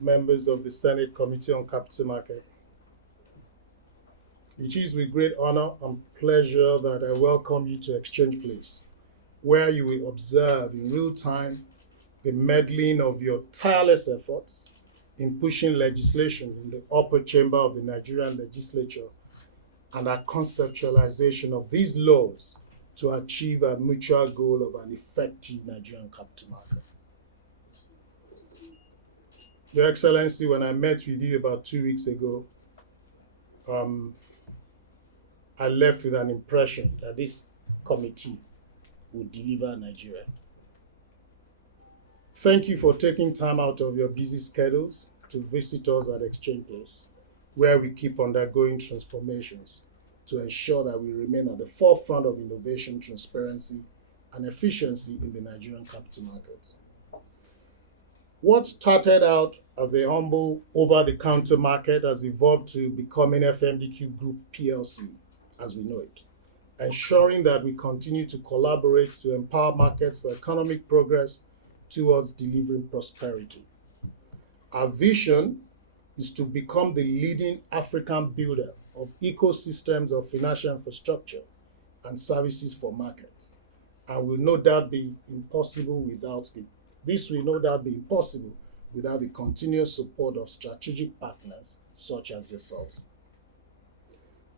members of the Senate Committee on Capital Market. It is with great honor and pleasure that I welcome you to Exchange Place, where you will observe in real time the meddling of your tireless efforts in pushing legislation in the upper chamber of the Nigerian legislature and our conceptualization of these laws to achieve a mutual goal of an effective Nigerian capital market. Your Excellency, when I met with you about 2 weeks ago, I left with an impression that this committee would deliver Nigeria. Thank you for taking time out of your busy schedules to visit us at Exchange Place, where we keep undergoing transformations to ensure that we remain at the forefront of innovation, transparency, and efficiency in the Nigerian capital markets. What started out as a humble over-the-counter market has evolved to becoming FMDQ Group PLC, as we know it, ensuring that we continue to collaborate to empower markets for economic progress towards delivering prosperity. Our vision is to become the leading African builder of ecosystems of financial infrastructure and services for markets, and will no doubt be impossible without the continuous support of strategic partners such as yourselves.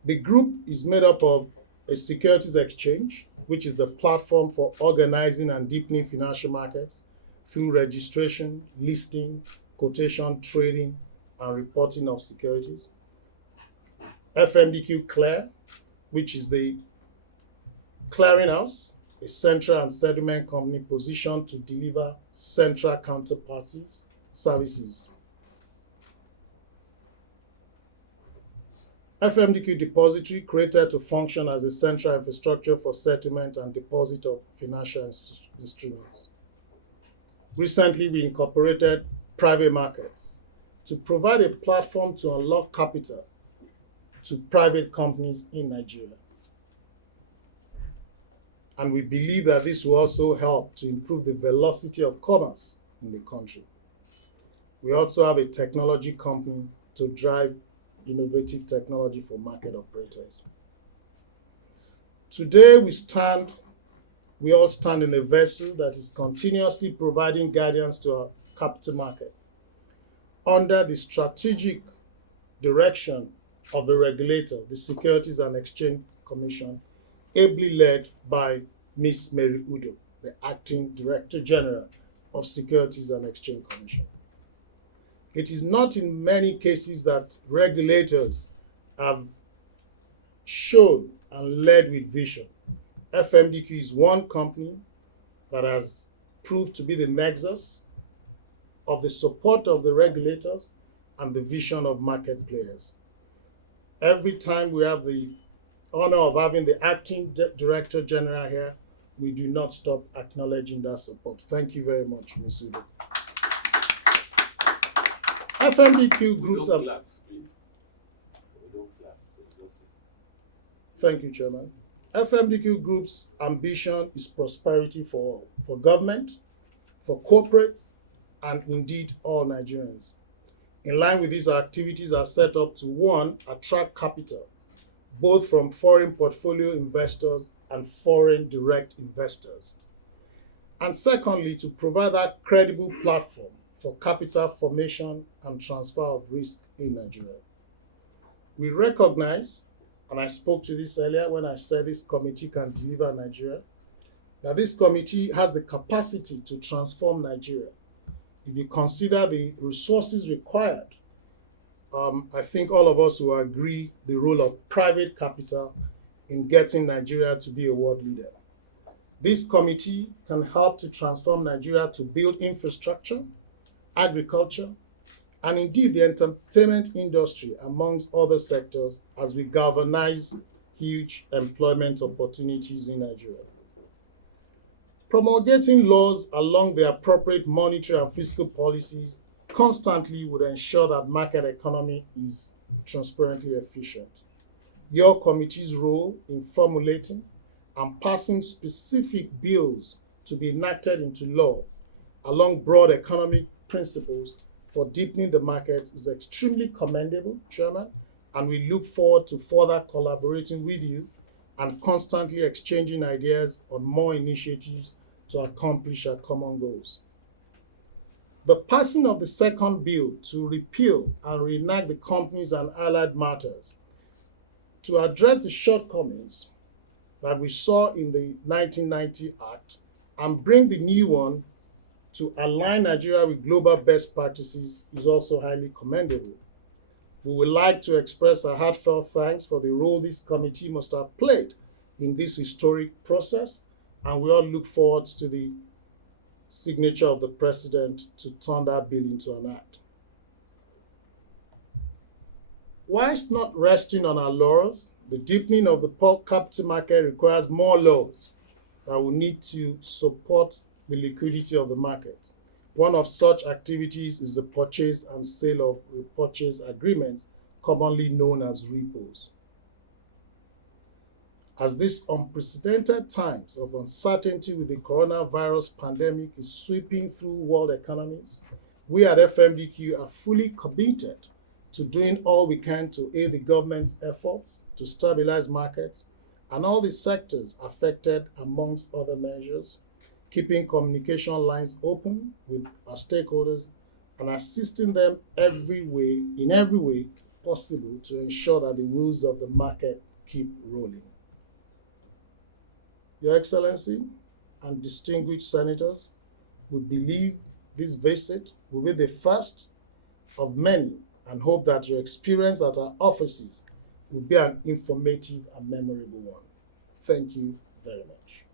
The group is made up of a securities exchange, which is the platform for organizing and deepening financial markets through registration, listing, quotation, trading, and reporting of securities. FMDQ-LED, which is the clearinghouse, a central and settlement company positioned to deliver central counterparties services. FMDQ Depository, created to function as a central infrastructure for settlement and deposit of financial instruments. Recently, we incorporated private markets to provide a platform to unlock capital to private companies in Nigeria. And we believe that this will also help to improve the velocity of commerce in the country. We also have a technology company to drive innovative technology for market operators. Today, we all stand in a vessel that is continuously providing guidance to our capital market under the strategic direction of the regulator, the Securities and Exchange Commission, ably led by Ms. Mary Udo, the Acting Director General of Securities and Exchange Commission. It is not in many cases that regulators have shown and led with vision. FMDQ is one company that has proved to be the nexus of the support of the regulators and the vision of market players. Every time we have the honor of having the Acting Director General here, we do not stop acknowledging that support. Thank you very much, Ms. Udo. FMDQ Group's... Thank you, Chairman. FMDQ Group's ambition is prosperity for all, for government, for corporates, and indeed all Nigerians. In line with these activities are set up to, one, attract capital, both from foreign portfolio investors and foreign direct investors. And secondly, to provide that credible platform for capital formation and transfer of risk in Nigeria. We recognize, and I spoke to this earlier when I said this committee can deliver Nigeria, that this committee has the capacity to transform Nigeria. If you consider the resources required, I think all of us will agree the role of private capital in getting Nigeria to be a world leader. This committee can help to transform Nigeria to build infrastructure, agriculture, and indeed the entertainment industry, amongst other sectors, as we galvanize huge employment opportunities in Nigeria. Promulgating laws along the appropriate monetary and fiscal policies constantly would ensure that market economy is transparently efficient. Your committee's role in formulating and passing specific bills to be enacted into law along broad economic principles for deepening the market is extremely commendable, Chairman, and we look forward to further collaborating with you and constantly exchanging ideas on more initiatives to accomplish our common goals. The passing of the second bill to repeal and reenact the Companies and Allied Matters to address the shortcomings that we saw in the 1990 Act and bring the new one to align Nigeria with global best practices is also highly commendable. We would like to express our heartfelt thanks for the role this committee must have played in this historic process, and we all look forward to the signature of the President to turn that bill into an act. Whilst not resting on our laurels, the deepening of the capital market requires more laws that will need to support the liquidity of the market. One of such activities is the purchase and sale of repurchase agreements, commonly known as repos. As these unprecedented times of uncertainty with the coronavirus pandemic is sweeping through world economies, we at FMDQ are fully committed to doing all we can to aid the government's efforts to stabilize markets and all the sectors affected, amongst other measures, keeping communication lines open with our stakeholders and assisting them in every way possible to ensure that the wheels of the market keep rolling. Your Excellency and distinguished senators, we believe this visit will be the first of many and hope that your experience at our offices will be an informative and memorable one. Thank you very much.